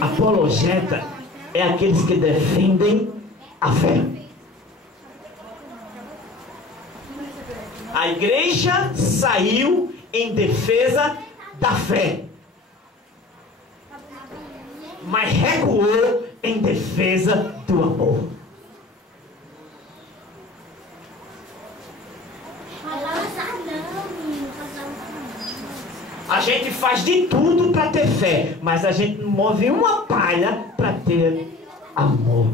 Apologeta é aqueles que defendem a fé. A igreja saiu em defesa da fé, mas recuou em defesa do amor. A gente faz de tudo para ter fé, mas a gente não move uma palha para ter amor.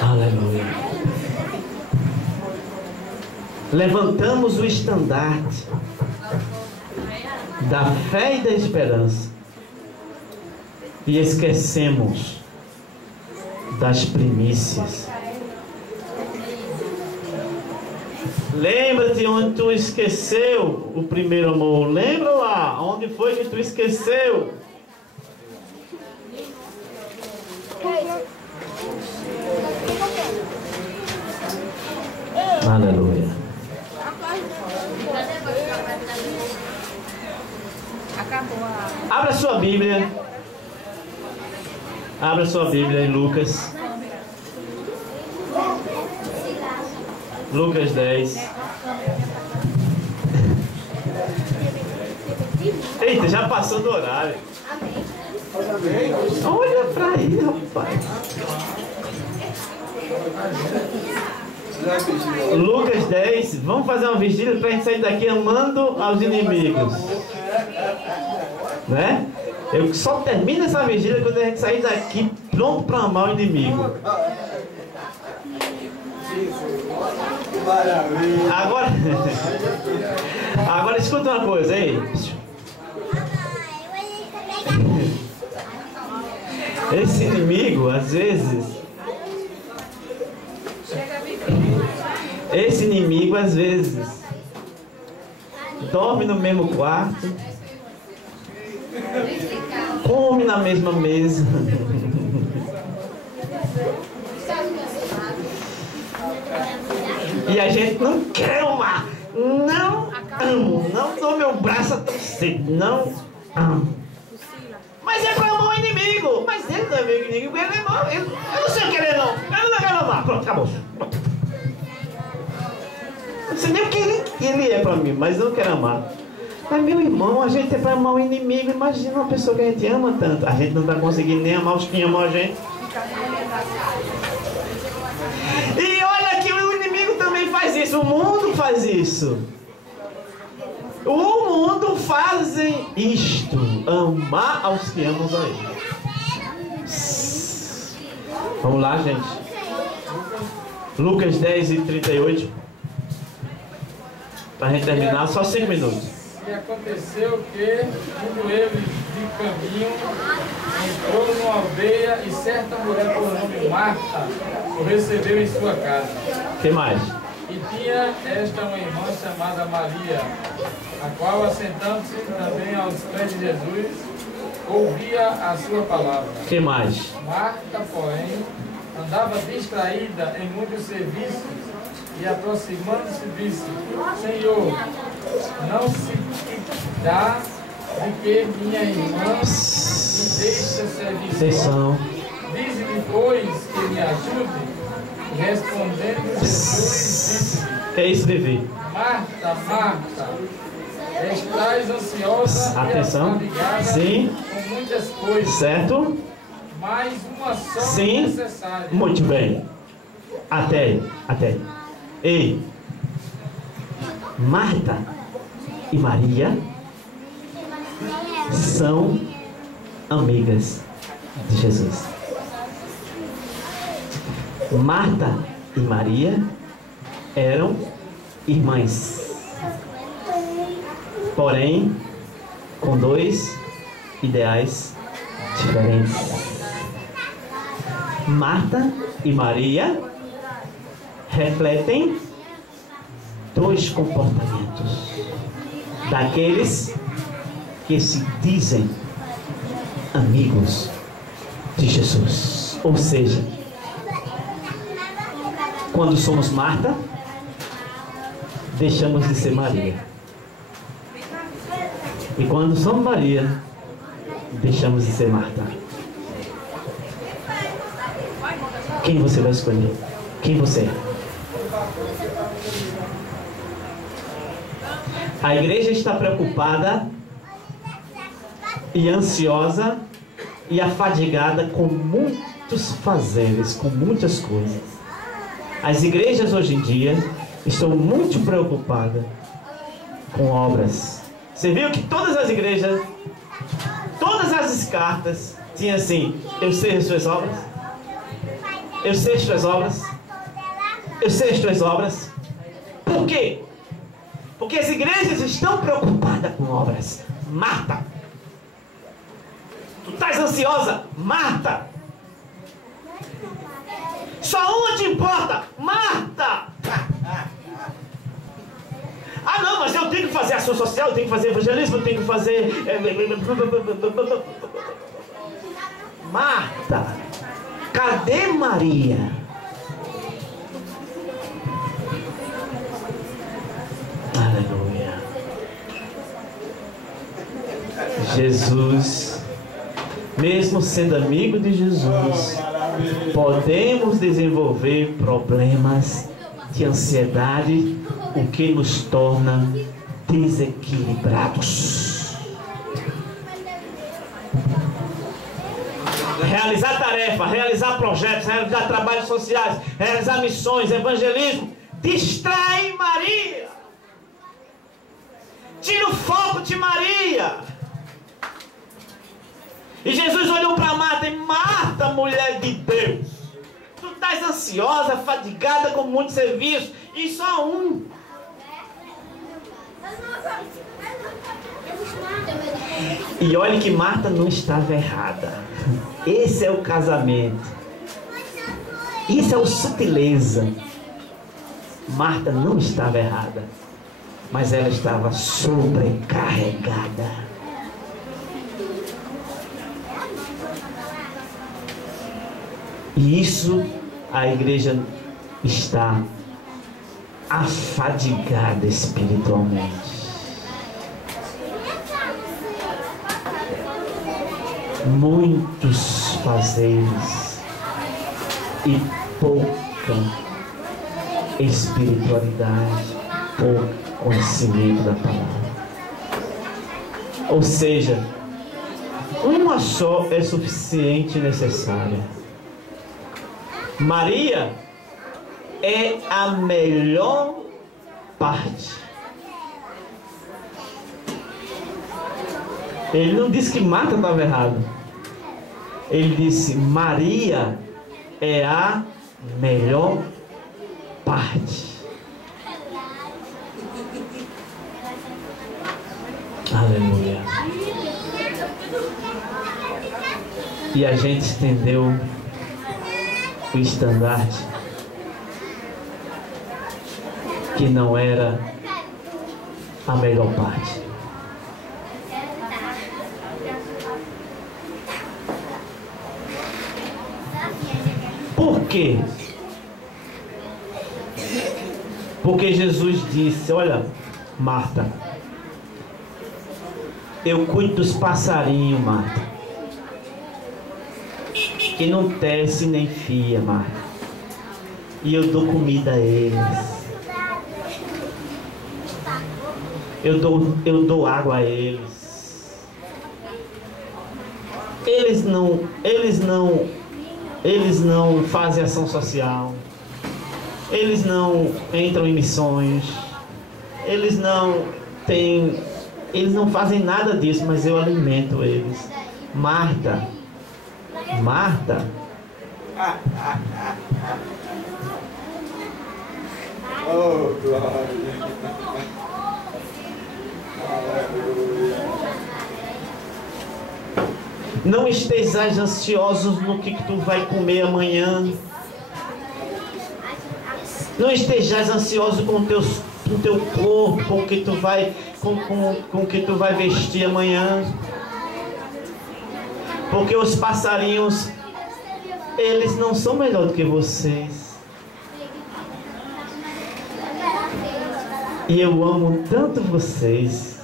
Aleluia. Levantamos o estandarte da fé e da esperança e esquecemos das primícias. Lembra-te onde tu esqueceu o primeiro amor. Lembra lá onde foi que tu esqueceu. Aleluia. Abra sua Bíblia. Abra sua Bíblia em Lucas. Lucas 10. Eita, já passou do horário. Olha pra aí, rapaz. Lucas 10. Vamos fazer uma vigília pra gente sair daqui amando aos inimigos. Né? Eu só termino essa vigília quando a gente sair daqui pronto para amar o inimigo. Agora escuta uma coisa aí. Esse inimigo, às vezes, dorme no mesmo quarto, come na mesma mesa. E a gente não quer amar, não amo, não dou meu braço a torcer, não amo. Mas é para amar o inimigo. Mas ele não é meu inimigo, ele é mau. Eu não sei o que ele é, não. Eu não quero amar. Pronto, acabou. Eu não sei nem o que ele é para mim, mas eu não quero amar. Mas, meu irmão, a gente é para amar o inimigo. Imagina uma pessoa que a gente ama tanto. A gente não vai conseguir nem amar os que amam a gente. E olha que o inimigo também faz isso. O mundo faz isso. O mundo faz isto. Amar aos que amam a ele. Vamos lá, gente. Lucas 10:38. Para a gente terminar, só 5 minutos. E aconteceu que, indo eles de caminho, entrou numa aldeia e certa mulher por nome Marta o recebeu em sua casa. O que mais? E tinha esta uma irmã chamada Maria, a qual, assentando-se também aos pés de Jesus, ouvia a sua palavra. O que mais? Marta, porém, andava distraída em muitos serviços e, aproximando-se, disse: Senhor, não se dá de que minha irmã me deixe servir só. Dize-lhe, pois, que me ajude. Respondendo Jesus, disse: Que é isso, Vivi? Marta, Marta, estás ansiosa Atenção. e afligada Sim. com muitas coisas. Certo? Mas uma só Sim. é necessária. Muito bem. Até. Ei. Marta e Maria são amigas de Jesus. Marta e Maria eram irmãs, porém com 2 ideais diferentes. Marta e Maria refletem 2 comportamentos daqueles que se dizem amigos de Jesus. Ou seja, quando somos Marta, deixamos de ser Maria. E quando somos Maria, deixamos de ser Marta. Quem você vai escolher? Quem você é? A igreja está preocupada e ansiosa e afadigada com muitos fazeres, com muitas coisas. As igrejas hoje em dia estão muito preocupadas com obras. Você viu que todas as igrejas, todas as cartas tinham assim: eu sei as suas obras, eu sei as suas obras, eu sei as tuas obras. Por quê? Porque as igrejas estão preocupadas com obras. Marta, tu estás ansiosa? Marta, só uma te importa? Marta! Ah não, mas eu tenho que fazer ação social, eu tenho que fazer evangelismo, eu tenho que fazer... Marta, cadê Maria? Aleluia. Jesus, mesmo sendo amigo de Jesus, podemos desenvolver problemas de ansiedade, o que nos torna desequilibrados. Realizar tarefa, realizar projetos, realizar trabalhos sociais, realizar missões, evangelismo, distrai Maria. Tira o foco de Maria. E Jesus olhou para Marta e: Marta, mulher de Deus, tu estás ansiosa, fadigada com muito serviço, e só um. E olhe que Marta não estava errada. Esse é o casamento. Isso é o sutileza. Marta não estava errada, mas ela estava sobrecarregada. E isso, a igreja está afadigada espiritualmente. Muitos fazeres e pouca espiritualidade, pouco conhecimento da palavra. Ou seja, uma só é suficiente e necessária. Maria é a melhor parte. Ele não disse que Marta estava errado. Ele disse: Maria é a melhor parte. Aleluia. E a gente estendeu o estandarte, que não era a melhor parte. Por quê? Porque Jesus disse: olha, Marta, eu cuido dos passarinhos, Marta, que não tece nem fia, Marta, e eu dou comida a eles, eu dou água a eles. Eles não fazem ação social, eles não entram em missões, eles não fazem nada disso, mas eu alimento eles. Marta, Oh, glória. não estejas ansiosos no que tu vai comer amanhã. Não estejas ansioso com o teu corpo, com o que tu vai, com o que tu vai vestir amanhã. Porque os passarinhos, eles não são melhor do que vocês. E eu amo tanto vocês.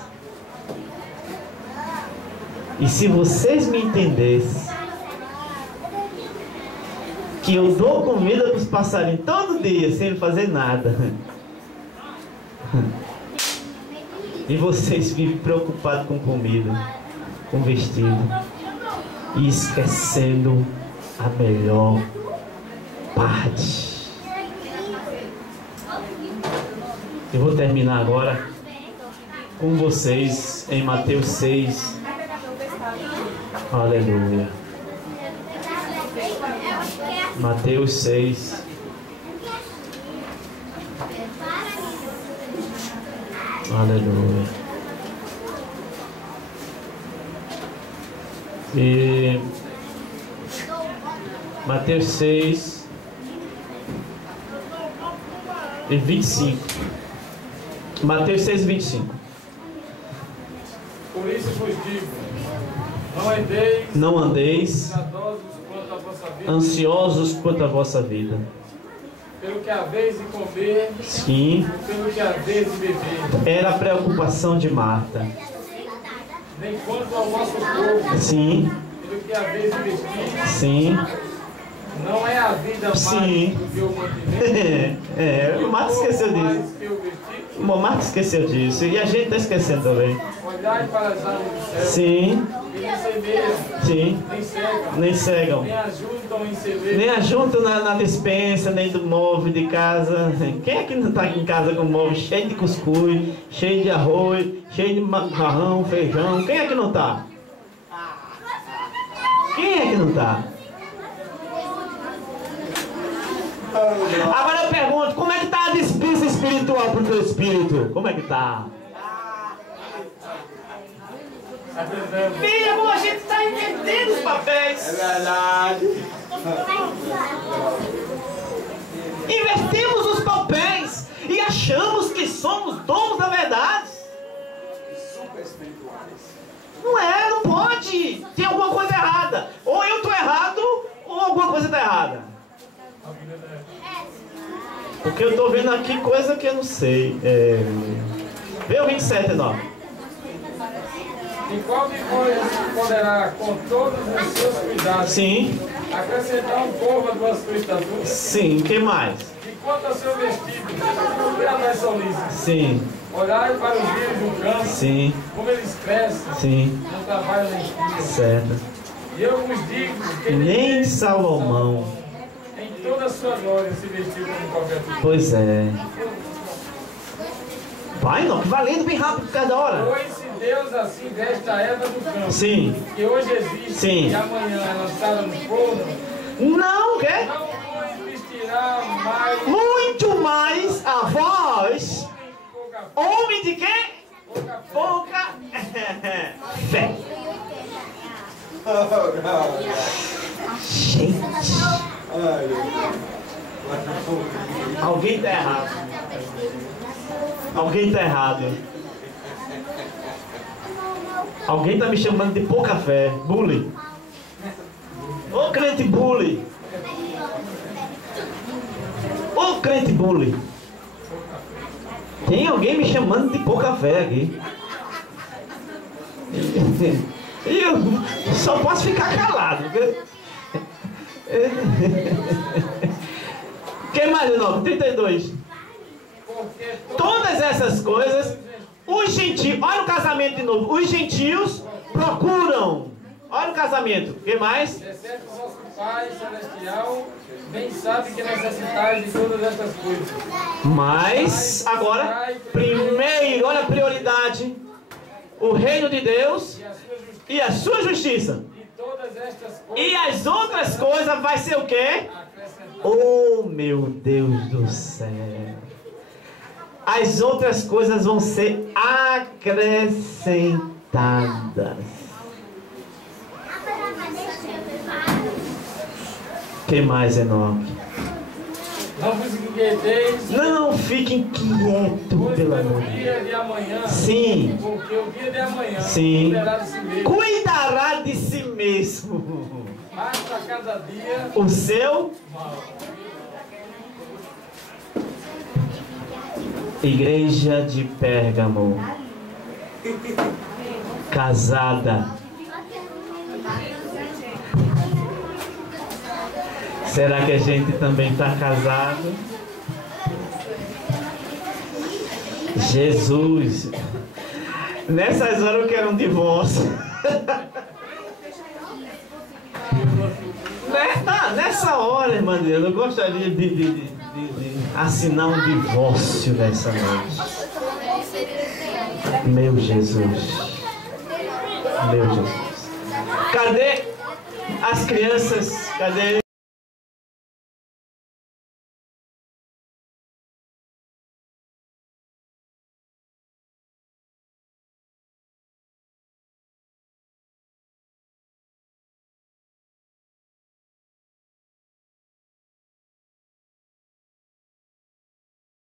E se vocês me entendessem, que eu dou comida para os passarinhos todo dia, sem fazer nada, e vocês vivem preocupados com comida, com vestido, e esquecendo a melhor parte. Eu vou terminar agora com vocês em Mateus 6. Aleluia. Mateus 6. Aleluia. E Mateus 6 e 25. Mateus 6, 25. Por isso vos digo, não andeis ansiosos quanto ansiosos quanto à vossa vida, a vossa vida. pelo que haveis de comer, Sim, pelo que haveis de beber, era a preocupação de Marta. nem quanto ao vosso corpo, Sim, pelo que haveis de vestir. sim, Não é a vida mais Sim. do que o mantimento, o Marcos esqueceu disso. mais que o vestir. O Marcos esqueceu disso. E a gente está esquecendo também. Olhai para as aves do céu, Sim, que nem semeiam, sim, nem cegam, nem cegam. nem ajuntam em celeiro, Nem ajuntam na despensa, nem do móvel de casa. Quem é que não está aqui em casa com móvel cheio de cuscuz, cheio de arroz, cheio de macarrão, feijão? Quem é que não está? Quem é que não está? Agora eu pergunto, como é que está a dispensa espiritual para o teu espírito? Como é que está? Meu irmão, a gente está invertendo os papéis. É verdade. Invertemos os papéis e achamos que somos donos da verdade. Super espirituais. Não é, não pode. Tem alguma coisa errada. Ou eu estou errado, ou alguma coisa está errada. Porque eu estou vendo aqui coisa que eu não sei. Vê o 27, não. E qual de vós poderá, com todos os seus cuidados, Sim. acrescentar um côvado à sua estatura? Sim, o que mais? E quanto ao seu vestido, não terá mais solícito. Sim. Olhai para os lírios do campo, Sim. como eles crescem, Sim. não trabalham nem estudam. Certo. E eu vos digo que Nem Salomão. em toda a sua glória se vestiu como qualquer outro. Pois é. Vai, não, valendo bem rápido por cada hora. Pois se Deus assim veste a erva do campo, Sim. que hoje existe Sim. e amanhã é lançada no forno, Não, quer? não vos vestirá mais Muito mais a voz. pouca Homem de quê? fé. Pouca fé. Gente, alguém está errado. Alguém está errado. Alguém está me chamando de pouca fé. Bully. Ô crente bully. Ô crente bully. Tem alguém me chamando de pouca fé aqui. E eu só posso ficar calado. Quem mais de novo? 32. Todas essas coisas, os gentios, olha o casamento de novo, os gentios procuram. Olha o casamento, o que mais? Exceto o vosso Pai Celestial, bem sabe que necessitais de todas estas coisas. Mas, agora, primeiro, olha a prioridade, o reino de Deus e a sua justiça. E todas estas coisas E as outras coisas vai ser o quê? Oh, meu Deus do céu. As outras coisas vão ser acrescentadas. Que mais, Enoque? não vos inquieteis, Não fiquem quietos, pois pelo pelo amor de Deus. dia de amanhã, Sim. porque o dia de amanhã Sim. cuidará de si mesmo. Cuidará de si mesmo. Basta cada dia O seu mal. Igreja de Pérgamo, casada. Será que a gente também está casado? Jesus, nessas horas eu quero um divórcio. Nessa hora, irmã Deus, eu gostaria de assinar um divórcio nessa noite. Meu Jesus. Meu Jesus. Cadê as crianças? Cadê?